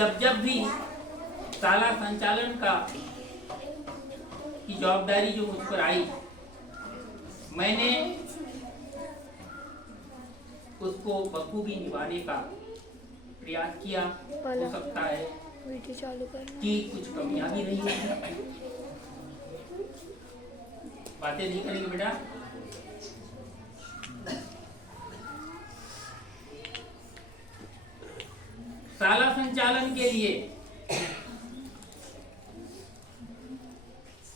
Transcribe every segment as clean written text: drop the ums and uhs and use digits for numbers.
जब जब भी शाला संचालन का की जवाबदारी जो मुझ पर आई, मैंने उसको बखूबी निभाने का प्रयास किया। हो सकता है कि कुछ कमियां भी रही हैं। बातें नहीं करेंगे बेटा। शाला संचालन के लिए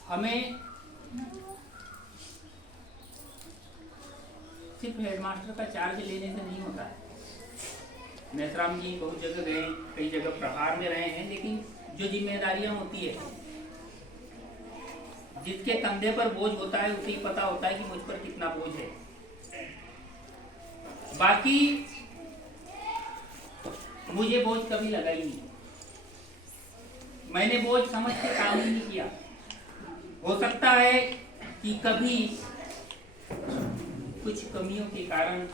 हमें सिर्फ हेडमास्टर का चार्ज लेने से नहीं होता है। मेसराम जी बहुत जगह गए, कई जगह प्रहार में रहे हैं, लेकिन जो जिम्मेदारियां होती है, जिसके कंधे पर बोझ होता है उसे ही पता होता है कि मुझ पर कितना बोझ है। बाकी मुझे बोझ कभी लगा ही नहीं, मैंने बोझ समझ के काम ही नहीं किया। हो सकता है कि कभी कुछ कमियों के कारण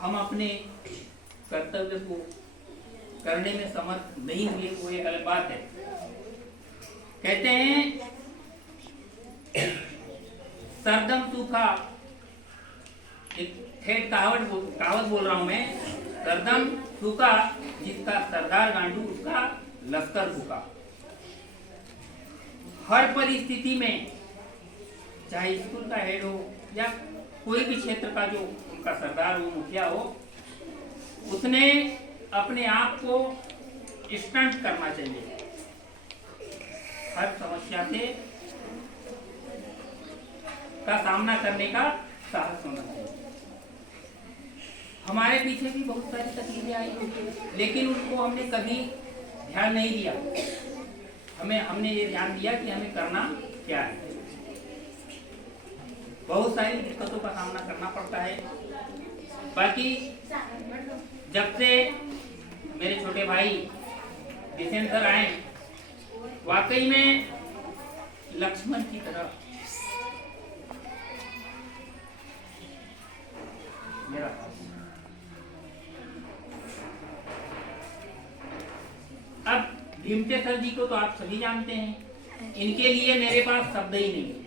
हम अपने कर्तव्य को करने में समर्थ नहीं हुए, वो एक अलग बात है। कहते हैं सरदम सूखा, एक ठेठ कहावत बोल रहा हूं मैं, सरदम सूखा जिसका सरदार गांडू उसका लश्कर भूखा। हर परिस्थिति में, चाहे स्कूल का हेड हो या कोई भी क्षेत्र का जो उनका सरदार हो, मुखिया हो, उसने अपने आप को स्टंट करना चाहिए। हर समस्या से का सामना करने का साहस होना चाहिए। हमारे पीछे भी बहुत सारी तकलीफें आई, लेकिन उनको हमने कभी ध्यान नहीं दिया। हमने ये ध्यान दिया कि हमें करना क्या है। बहुत सारी दिक्कतों का सामना करना पड़ता है। बाकी जब से मेरे छोटे भाई जितेंद्र सर आए, वाकई में लक्ष्मण की तरह मेरा अब भीमते सर जी को तो आप सभी जानते हैं, इनके लिए मेरे पास शब्द ही नहीं है।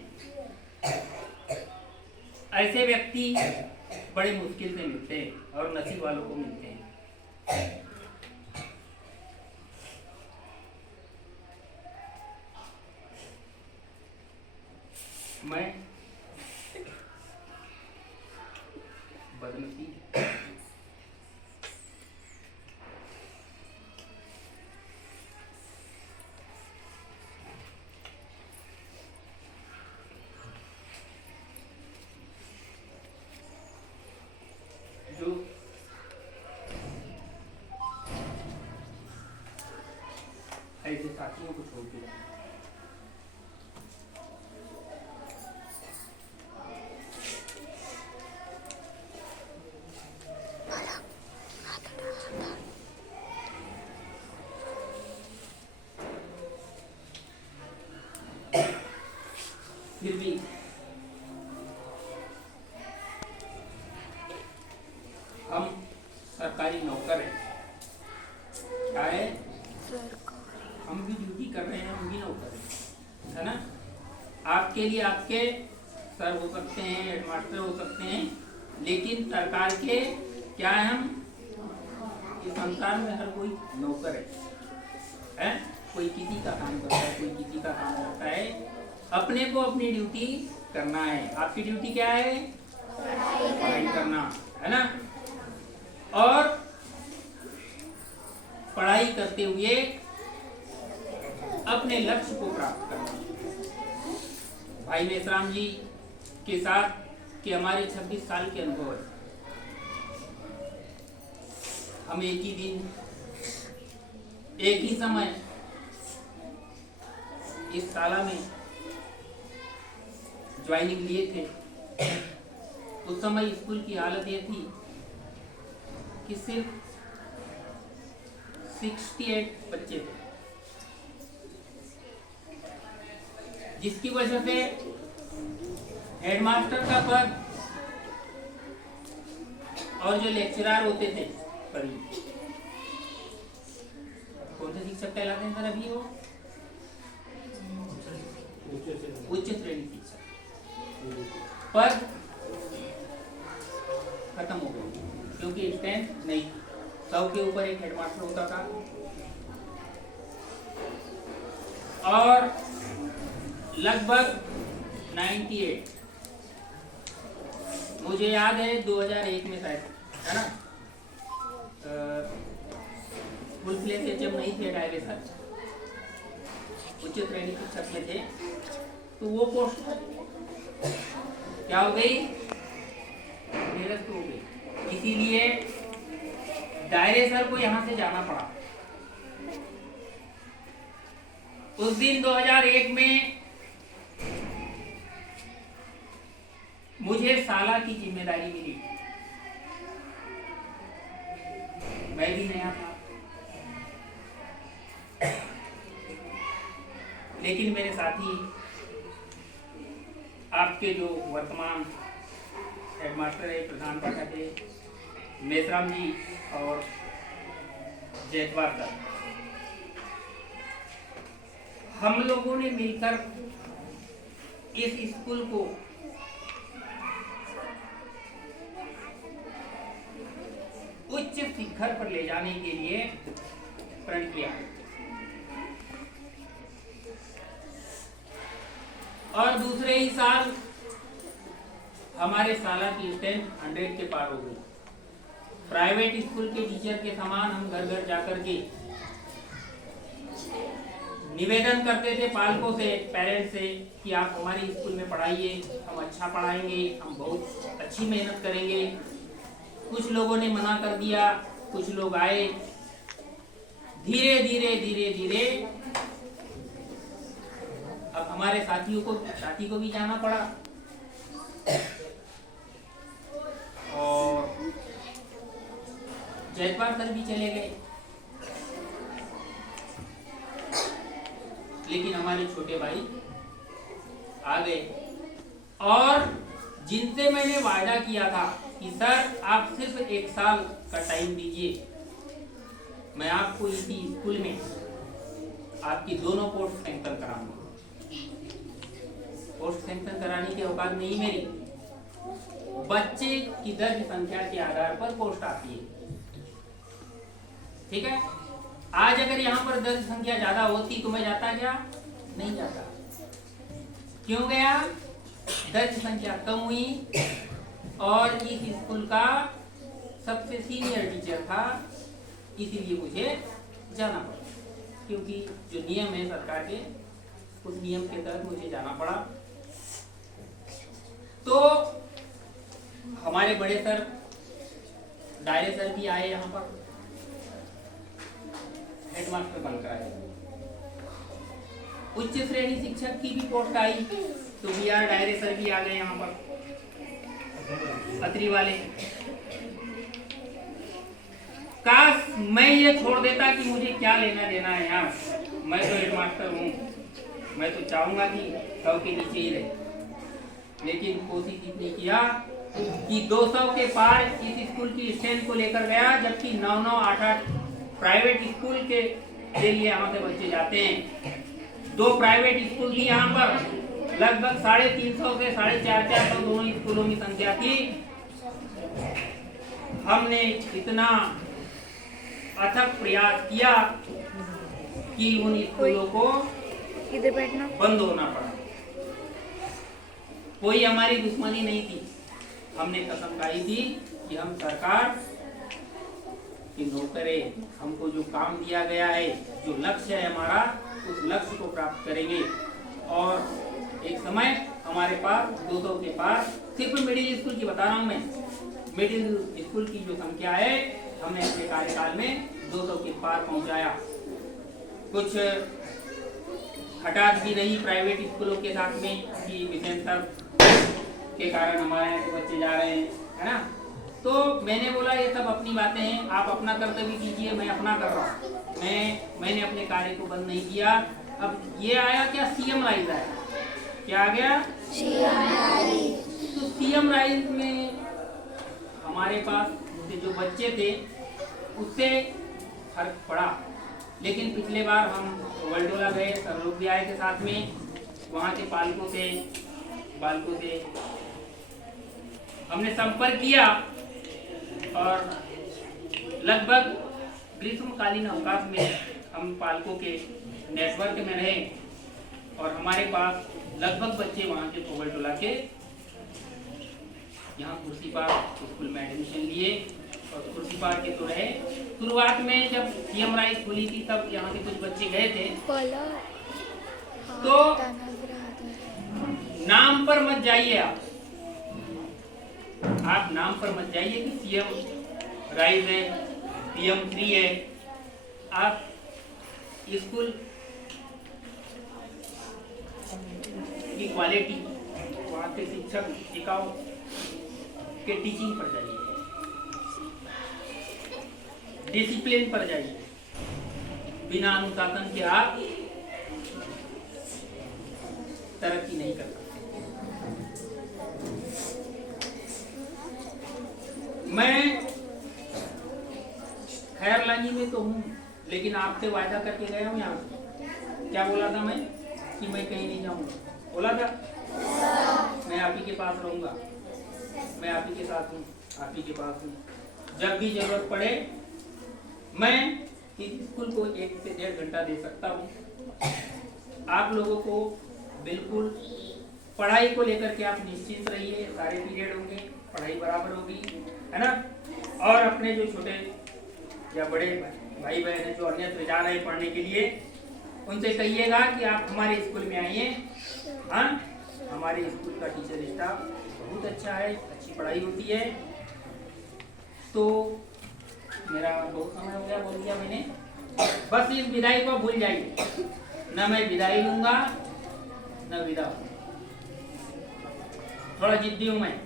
ऐसे व्यक्ति बड़े मुश्किल से मिलते हैं और नसीब वालों को मिलते हैं। मैं बदनसीब जो ऐसे साथियों को छोड़ दिया। फिर भी हम सरकारी नौकर हैं, क्या है, हम भी ड्यूटी कर रहे हैं, हम भी नौकर हैं, है ना। आपके लिए आपके सर हो सकते हैं, हेडमास्टर हो सकते हैं, लेकिन सरकार के क्या है, हम इस संसार में हर कोई नौकर है? कोई किसी का काम करता है, कोई किसी का काम करता है। अपने को अपनी ड्यूटी करना है। आपकी ड्यूटी क्या है? पढ़ाई करना, है ना। और पढ़ाई करते हुए अपने लक्ष्य को प्राप्त करना। भाई मेसराम जी के साथ के हमारे 26 साल के अनुभव है। हम एक ही दिन, एक ही समय इस शाला में ज्वाइनिंग लिए थे। उस समय स्कूल की हालत ये थी कि सिर्फ 68 बच्चे थे, जिसकी वजह से हेडमास्टर का पद और जो लेक्चरर होते थे करी। कौन से शिक्षक कहलाते हैं सर अभी वो? उच्च श्रेणी शिक्षक। पद खत्म हो गए क्योंकि स्ट्रेंथ नहीं थी। 100 के ऊपर एक हेडमास्टर होता था और लगभग 98 मुझे याद है 2001 में शायद, है ना, फुल फ्लेज एचएम नहीं थे, डायरेक्टर उच्च श्रेणी शिक्षक में थे, तो वो पोस्ट क्या हो गई, निरस्त हो गई। इसीलिए डायरेक्टर को यहां से जाना पड़ा। उस दिन 2001 में मुझे साला की जिम्मेदारी मिली। मैं भी नया था, लेकिन मेरे साथी आपके जो वर्तमान हेडमास्टर है, प्रधान पाठक है, मेसराम जी और जयतवार सर, हम लोगों ने मिलकर इस स्कूल को उच्च शिखर पर ले जाने के लिए प्रण किया और दूसरे ही साल हमारे साला की स्ट्रेंथ 100 के पार हो गई। प्राइवेट स्कूल के टीचर के समान हम घर घर जाकर के निवेदन करते थे पालकों से, पेरेंट्स से कि आप हमारे स्कूल में पढ़ाइए, हम अच्छा पढ़ाएंगे, हम बहुत अच्छी मेहनत करेंगे। कुछ लोगों ने मना कर दिया, कुछ लोग आए। धीरे धीरे धीरे धीरे अब हमारे साथी को भी जाना पड़ा और जयपाल सर भी चले गए। लेकिन हमारे छोटे भाई आ गए और जिनसे मैंने वायदा किया था कि सर आप सिर्फ 1 साल का टाइम दीजिए, मैं आपको इसी स्कूल में आपकी दोनों पोस्ट सैंक्शन कराऊंगा। पोस्ट सैंक्शन कराने की औकात नहीं मेरी, बच्चे की दर्ज संख्या के आधार पर पोस्ट आती है, ठीक है। आज अगर यहाँ पर दर्ज संख्या ज्यादा होती तो मैं जाता क्या? नहीं जाता। क्यों गया? दर्ज संख्या कम हुई और इस स्कूल का सबसे सीनियर टीचर था, इसीलिए मुझे जाना पड़ा। क्योंकि जो नियम है सरकार के, उस नियम के तहत मुझे जाना पड़ा। तो हमारे बड़े सर डायरे सर भी आए, यहाँ पर हेडमास्टर बनकर आए। उच्च श्रेणी शिक्षक की भी पोस्ट आई तो BR डायरे सर भी आ गए यहाँ पर, अत्री वाले। काश मैं ये छोड़ देता कि मुझे क्या लेना देना है यार, मैं तो हेडमास्टर हूँ, मैं तो चाहूंगा कि 100 के नीचे ही रहे। लेकिन कोशिश इतनी किया कि 200 के पार इस स्कूल की स्ट्रेंथ को लेकर गया, जबकि 9-9, 8-8 प्राइवेट स्कूल के लिए यहाँ से बच्चे जाते हैं। 2 प्राइवेट स्कूल थी यहाँ पर, लगभग 350 से 450 दोनों स्कूलों की संख्या थी। हमने इतना अथक प्रयास किया कि उन स्कूलों को इधर बैठना बंद होना पड़ा। कोई हमारी दुश्मनी नहीं थी, हमने कसम खाई थी कि हम सरकार की नौकर है, हमको जो काम दिया गया है, जो लक्ष्य है हमारा, उस लक्ष्य को प्राप्त करेंगे। और एक समय हमारे पास 200 के पास, सिर्फ मिडिल स्कूल की बता रहा हूँ मैं, मिडिल स्कूल की जो संख्या है हमने अपने कार्यकाल में 200 के पार पहुंचाया। कुछ हठात भी नहीं प्राइवेट स्कूलों के साथ में कि विषमता के कारण हमारे यहाँ के बच्चे जा रहे हैं, है ना। तो मैंने बोला ये सब अपनी बातें हैं, आप अपना कर्तव्य कीजिए, मैं अपना कर रहा हूँ। मैंने अपने कार्य को बंद नहीं किया। अब ये आया क्या, CM राइज आया। क्या आ गया? तो CM राइज में हमारे पास जो बच्चे थे उससे फर्क पड़ा। लेकिन पिछले बार हम वर्ल्डोला गए, सब लोग भी आए थे साथ में, वहाँ के बालकों से हमने संपर्क किया और लगभग ग्रीष्मकालीन अवकाश में हम पालकों के नेटवर्क में रहे और हमारे पास लगभग बच्चे वहाँ के कोवलटोला के यहाँ खुर्सीपार स्कूल में एडमिशन लिए और खुर्सीपार के तो रहे। शुरुआत में जब सीएम राइस खुली थी तब यहाँ के कुछ बच्चे गए थे, तो नाम पर मत जाइए, आप नाम पर मत जाइए कि सीएम राइस है, पीएम 3 है। आप स्कूल की क्वालिटी, वहाँ के शिक्षक शिक्षिकाओं के टीचिंग पर जाइए, डिसिप्लिन पर जाइए। बिना अनुशासन के आप तरक्की नहीं कर सकते। मैं खैरलानी में तो हूँ, लेकिन आपसे वायदा करके गया हूँ। यहाँ से क्या बोला था मैं कि मैं कहीं नहीं जाऊँगा, बोला था मैं आप ही के पास रहूँगा, मैं आप ही के साथ हूँ, आप ही के पास हूँ। जब भी जरूरत पड़े मैं इस स्कूल को 1 से 1.5 घंटा दे सकता हूँ। आप लोगों को बिल्कुल पढ़ाई को लेकर के आप निश्चिंत रहिए, सारे पीरियड होंगे, पढ़ाई बराबर होगी, है ना। और अपने जो छोटे या बड़े भाई बहन हैं जो अन्यत्र जा रहे हैं पढ़ने के लिए, उनसे कहिएगा कि आप हमारे स्कूल में आइए। हाँ, हमारे स्कूल का टीचर स्टाफ बहुत अच्छा है, अच्छी पढ़ाई होती है। तो मेरा बहुत समय हो गया, बोल दिया मैंने। बस इस विदाई को भूल जाइए, न मैं विदाई लूंगा न विदा हूँ। थोड़ा जिद्दी हूँ मैं,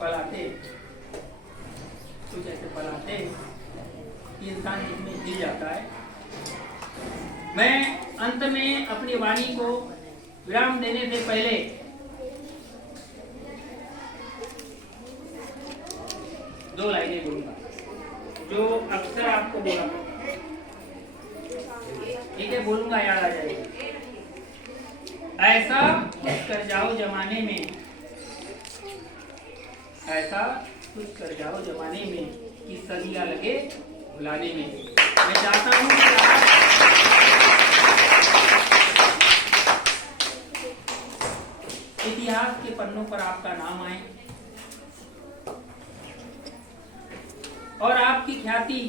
पढ़ाते कुछ ऐसे पढ़ाते कि इंसान जिसमें गिर जाता है। मैं अंत में अपनी वाणी को विराम देने से पहले दो लाइनें बोलूंगा जो अक्सर आपको बोला, ठीक है, बोलूंगा, याद आ जाएगा। ऐसा कुछ कर जाओ जमाने में, ऐसा कुछ कर जाओ जमाने में कि सदियां लगे भुलाने में। मैं चाहता हूं कि आप इतिहास के पन्नों पर आपका नाम आए और आपकी ख्याति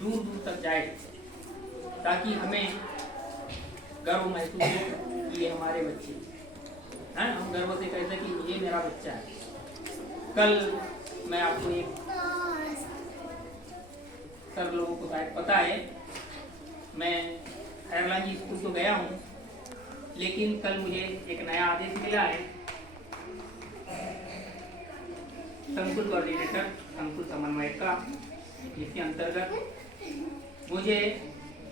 दूर दूर तक जाए, ताकि हमें गर्व महसूस हो कि ये हमारे बच्चे हैं। हम गर्व से कह सकें कि ये मेरा बच्चा है। कल मैं आपको एक, सब लोगों को शायद पता है, मैं खैरलानी स्कूल तो गया हूँ, लेकिन कल मुझे एक नया आदेश मिला है। संकुल कोऑर्डिनेटर, संकुल समन्वयक का, इसके अंतर्गत मुझे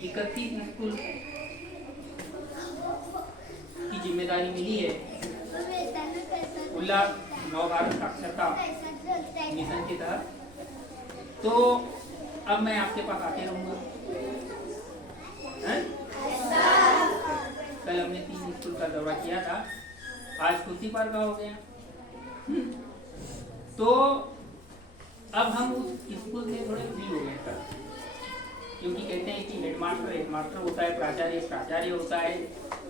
31 स्कूल की जिम्मेदारी मिली है। उल्लास नव भारत साक्षरता मिशन के तहत। तो अब मैं आपके पास आते रहूंगा। कल हमने 3 स्कूल का दौरा किया था, आज खुर्सीपार का हो गया। तो अब हम उस स्कूल से थोड़े फ्री हो गए सर, क्योंकि कहते हैं कि हेडमास्टर होता है, प्राचार्य होता है।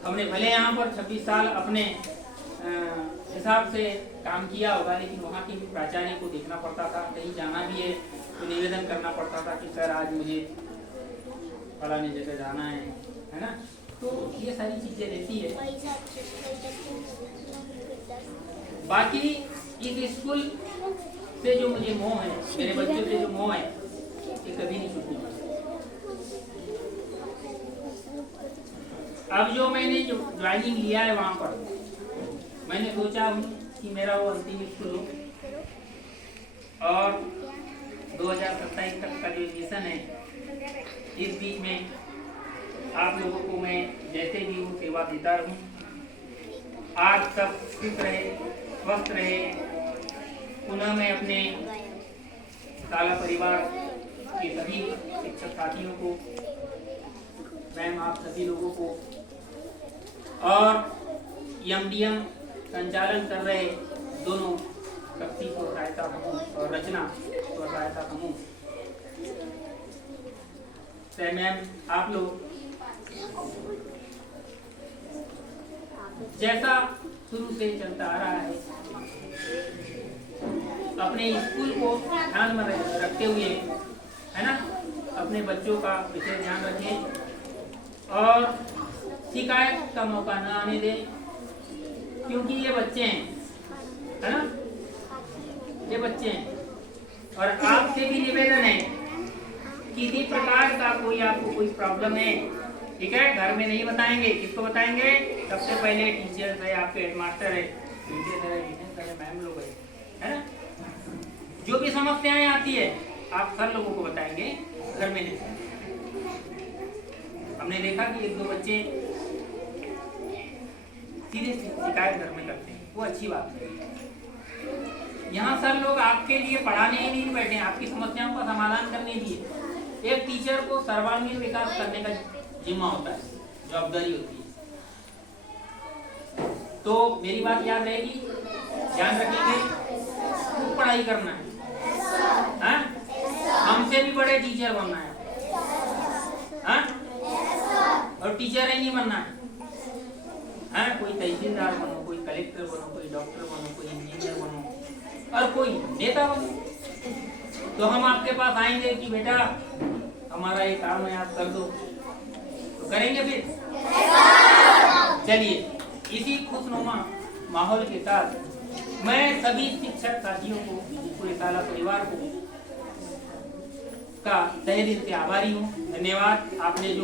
हमने भले यहाँ पर 26 साल अपने हिसाब से काम किया होगा, लेकिन वहाँ के प्राचार्य को देखना पड़ता था। कहीं जाना भी है तो निवेदन करना पड़ता था कि सर आज मुझे फलानी जगह जाना है ना। तो ये सारी चीजें रहती है। बाकी इस स्कूल से जो मुझे मोह है, मेरे बच्चों से जो मोह है, ये कभी नहीं छूटने वाला। अब जो मैंने जो ज्वाइनिंग लिया है वहाँ पर, मैंने सोचा कि मेरा वो अंतिम स्कूल हो और 2027 तक का जो मिशन है, इस बीच में आप लोगों को मैं जैसे भी हूँ सेवा देता रहूँ। आज सब खुश रहे, स्वस्थ रहे। पुनः मैं अपने साला परिवार के सभी साथियों को, मैम आप सभी लोगों को, और एमडीएम संचालन कर रहे दोनों शक्ति स्व सहायता समूह और रचना स्व सहायता समूह से मैम आप लोग जैसा शुरू से चलता आ रहा है अपने स्कूल को ध्यान में रखते हुए, है ना, अपने बच्चों का विशेष ध्यान रखें और शिकायत का मौका न आने दें, क्योंकि ये बच्चे हैं, है ना, ये बच्चे हैं। और आपसे भी निवेदन है, किसी प्रकार का कोई आपको कोई प्रॉब्लम है, ठीक है, घर में नहीं बताएंगे। किसको बताएंगे? सबसे पहले टीचर्स है, आपके हेडमास्टर है, टीचर है, मैम लोग है ना। जो भी समस्याएं आती है आप सर लोगों को बताएंगे, घर में नहीं। हमने देखा कि एक दो बच्चे सीधे शिकायत घर में करते हैं, वो अच्छी बात है। यहाँ सर लोग आपके लिए पढ़ाने ही नहीं बैठे, आपकी समस्याओं का समाधान करने लिए। एक टीचर को सर्वांगीण विकास करने का जिम्मा होता है, जवाबदारी होती है। तो मेरी बात याद रहेगी, ध्यान रखेंगे, खूब पढ़ाई करना है, हाँ? हमसे भी बड़े टीचर बनना है, हाँ? और टीचर ही नहीं बनना है, हाँ? कोई तहसीलदार बनो, कोई कलेक्टर बनो, कोई डॉक्टर बनो, कोई इंजीनियर बनो और कोई नेता बनो। तो हम आपके पास आएंगे कि बेटा हमारा ये काम है, आप कर दो, तो करेंगे फिर? चलिए, इसी खुशनुमा माहौल के साथ मैं सभी शिक्षक साथियों को, पूरे शाला परिवार को का तहे दिल से आभारी हूँ। धन्यवाद। आपने जो